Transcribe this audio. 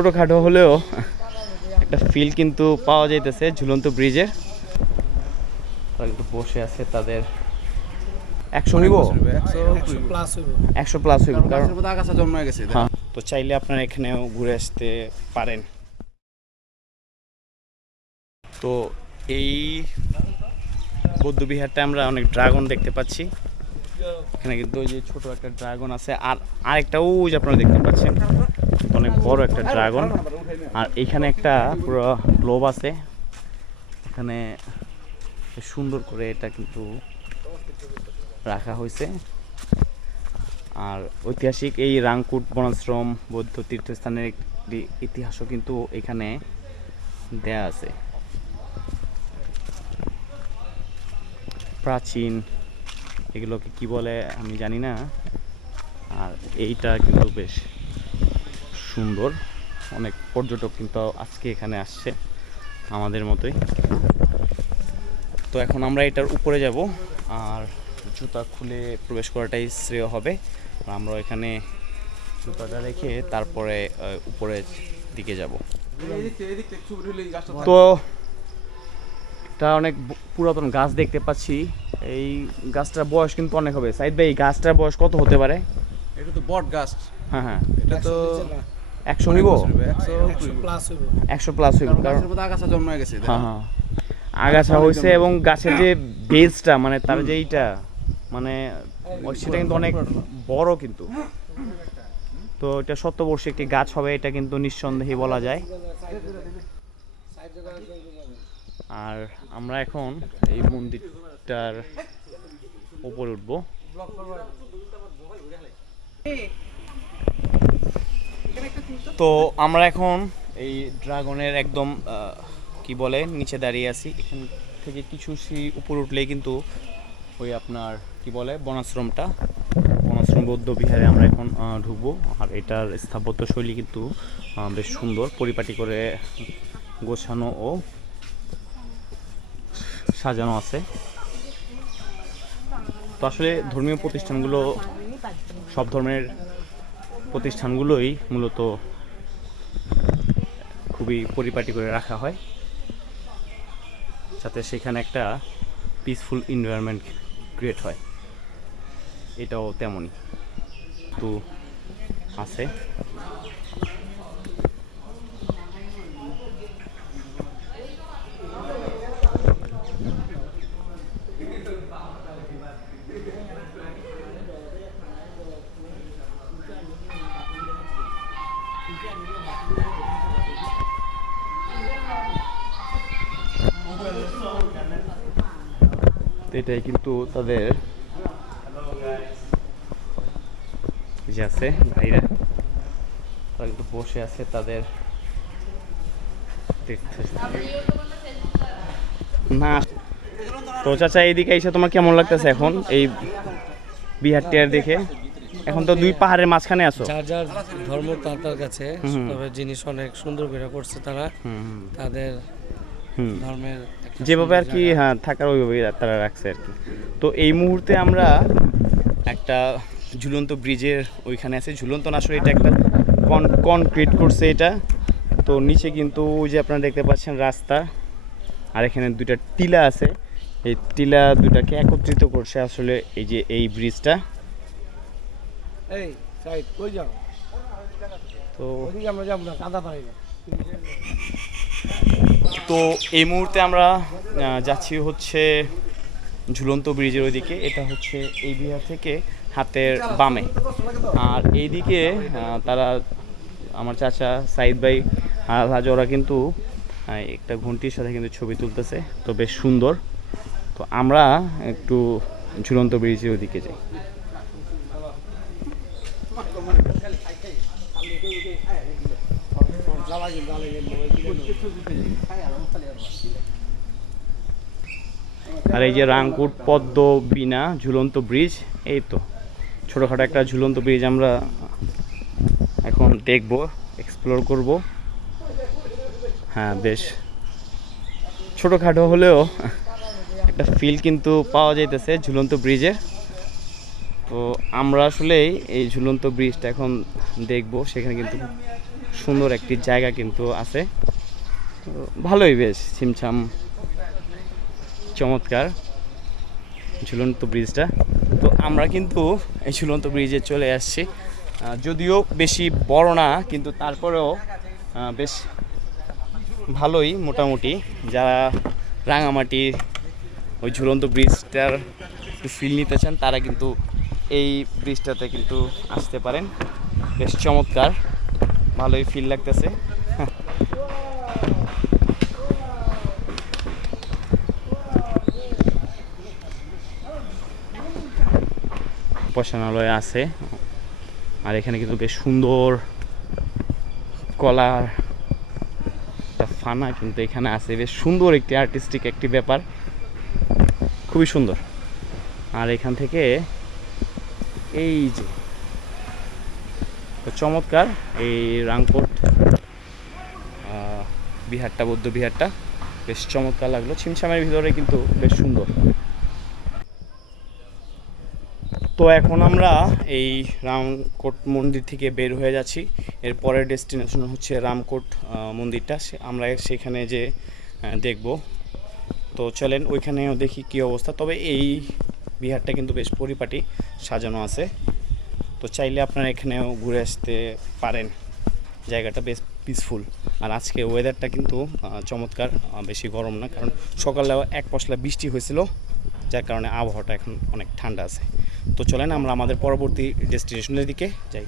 ছোটোখাটো হলেও একটা ফিল কিন্তু পাওয়া যাইতেছে ঝুলন্ত ব্রিজের। তারা কিন্তু বসে আছে, তাদের 100 হইব, 100 প্লাস হইব, কারণ আগাছা জন্মায় গেছে। হ্যাঁ, তো চাইলে আপনারা এখানেও ঘুরে আসতে পারেন। তো এই বৌদ্ধবিহারটা আমরা অনেক ড্রাগন দেখতে পাচ্ছি। এখানে কিন্তু ওই যে ছোট একটা ড্রাগন আছে, আর আরেকটা ওই যে আপনারা দেখতে পাচ্ছেন অনেক বড় একটা ড্রাগন। আর এখানে একটা পুরো গ্লোব আছে, এখানে সুন্দর করে এটা কিন্তু রাখা হয়েছে। আর ঐতিহাসিক এই রাংকুট বনাশ্রম বৌদ্ধ তীর্থস্থানের একটি ইতিহাসও কিন্তু এখানে দেয়া আছে। প্রাচীন এগুলোকে কি বলে আমি জানি না। আর এইটা কিন্তু বেশ সুন্দর, অনেক পর্যটক কিন্তু আজকে এখানে আসছে আমাদের মতোই। তো এখন আমরা এটার উপরে যাব, আর জুতা খুলে প্রবেশ করাটাই শ্রেয় হবে। আমরা এখানে জুতাটা রেখে তারপরে উপরের দিকে যাব। তো এটা অনেক পুরাতন গাছ দেখতে পাচ্ছি। এই গাছটার বয়স কিন্তু অনেক হবে। সাইদ ভাই, গাছটার বয়স কত হতে পারে? এটা তো বট গাছ। হ্যাঁ হ্যাঁ, এটা তো 100 হইব, 100 প্লাস হইব, কারণ আগাছা জন্মায় গেছে। হ্যাঁ হ্যাঁ, আগাছা হয়েছে এবং গাছের যে বেজটা মানে তার যে এইটা মানে সেটা কিন্তু অনেক বড় কিন্তু। তো এটা শতবর্ষী একটি গাছ হবে, এটা কিন্তু নিঃসন্দেহে বলা যায়। আর আমরা এখন এই মন্দিরটার উপরে উঠবো। তো আমরা এখন এই ড্রাগনের একদম কি বলে নিচে দাঁড়িয়ে আছি। এখান থেকে কিছু উপরে উঠলেই কিন্তু ওই আপনার কি বলে বনাশ্রম বৌদ্ধ বিহারে আমরা এখন ঢুকবো। আর এটার স্থাপত্য শৈলী কিন্তু বেশ সুন্দর, পরিপাটি করে গোছানো ও সাজানো আছে। তো আসলে ধর্মীয় প্রতিষ্ঠানগুলো, সব ধর্মের প্রতিষ্ঠানগুলোই মূলত খুবই পরিপাটি করে রাখা হয়, যাতে সেখানে একটা পিসফুল এনভায়রনমেন্ট ক্রিয়েট হয়। এটাও তেমনই তো আছে। এটাই কিন্তু তাদের যে আছে ভাইরা, তারা কিন্তু বসে আছে তাদের না। তো চাচা, এইদিকে এসে তোমার কেমন লাগতেছে এখন এই বিহারটিয়ার দেখে? এখন তো দুই পাহাড়ের মাঝখানে আছো। যার যার ধর্ম তার কাছে, তবে জিনিস অনেক সুন্দর করে করছে তারা তাদের ধর্মের যেভাবে আর কি হ্যাঁ থাকার ওইভাবেই তারা রাখছে আর কি। তো এই মুহূর্তে আমরা একটা ঝুলন্ত ব্রিজের ওইখানে আছে। ঝুলন্ত না, আসলে এটা একটা কনক্রিট করছে এটা। তো নিচে কিন্তু ওই যে আপনারা দেখতে পাচ্ছেন রাস্তা, আর এখানে দুইটা টিলা আছে। এই টিলা দুটাকে একত্রিত করছে আসলে এই যে এই ব্রিজটা। তো তো এই মুহূর্তে আমরা যাচ্ছি হচ্ছে ঝুলন্ত ব্রিজের ওইদিকে। এটা হচ্ছে এই বিহার থেকে হাতের বামে। আর এইদিকে তারা আমার চাচা সাইদ ভাই আর আলহাজ, ওরা কিন্তু একটা ঘন্টির সাথে কিন্তু ছবি তুলতেছে। তো বেশ সুন্দর। তো আমরা একটু ঝুলন্ত ব্রিজের ওইদিকে যাই। আর এই যে রাংকুট পদ্ম বিনা ঝুলন্ত ব্রিজ, এই তো ছোটোখাটো একটা ঝুলন্ত ব্রিজ আমরা এখন দেখব, এক্সপ্লোর করব। হ্যাঁ, বেশ ছোটোখাটো হলেও একটা ফিল কিন্তু পাওয়া যাইতেছে ঝুলন্ত ব্রিজে। তো আমরা আসলে এই ঝুলন্ত ব্রিজটা এখন দেখব। সেখানে কিন্তু সুন্দর একটি জায়গা কিন্তু আছে, তো ভালোই বেশ ছিমছাম চমৎকার ঝুলন্ত ব্রিজটা। তো আমরা কিন্তু এই ঝুলন্ত ব্রিজে চলে আসছি, যদিও বেশি বড় না কিন্তু তারপরেও বেশ ভালোই মোটামুটি। যারা রাঙামাটি ওই ঝুলন্ত ব্রিজটার ফিল নিতে চান তারা কিন্তু এই ব্রিজটাতে কিন্তু আসতে পারেন, বেশ চমৎকার, ভালোই ফিল লাগতেছে। উপাসনালয় আছে, আর এখানে কিন্তু বেশ সুন্দর কলার একটা ফানা কিন্তু এখানে আছে, বেশ সুন্দর একটি আর্টিস্টিক একটি ব্যাপার, খুবই সুন্দর। আর এখান থেকে এই যে চমৎকার এই রাংকোট বিহারটা, বৌদ্ধ বিহারটা বেশ চমৎকার লাগলো, ছিমছামের ভিতরে কিন্তু বেশ সুন্দর। তো এখন আমরা এই রামকোট মন্দির থেকে বের হয়ে যাচ্ছি, এর পরের ডেস্টিনেশন হচ্ছে রামকোট মন্দিরটা, আমরা সেখানে যে দেখব। তো চলেন ওইখানেও দেখি কী অবস্থা। তবে এই বিহারটা কিন্তু বেশ পরিপাটি সাজানো আছে, তো চাইলে আপনারা এখানেও ঘুরে আসতে পারেন, জায়গাটা বেশ পিসফুল। আর আজকে ওয়েদারটা কিন্তু চমৎকার, বেশি গরম না, কারণ সকালে এক পশলা বৃষ্টি হয়েছিল, যার কারণে আবহাওয়াটা এখন অনেক ঠান্ডা আছে। তো চলেন আমরা আমাদের পরবর্তী ডেস্টিনেশনের দিকে যাই।